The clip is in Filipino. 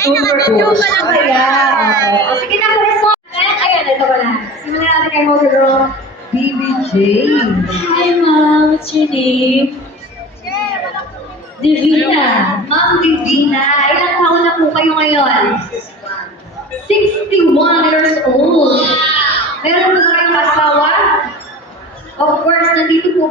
Super cool. Kaya, okay. O, sige na, correspond. Ayan, ito ko na. Simulan natin kay Motor Girl, BBJ. Hi, Mom. What's your name? Divina. Ma'am Divina, ilang taon na po kayo ngayon? 61 years old. Meron po ba kayong asawa? Of course, nandito po ba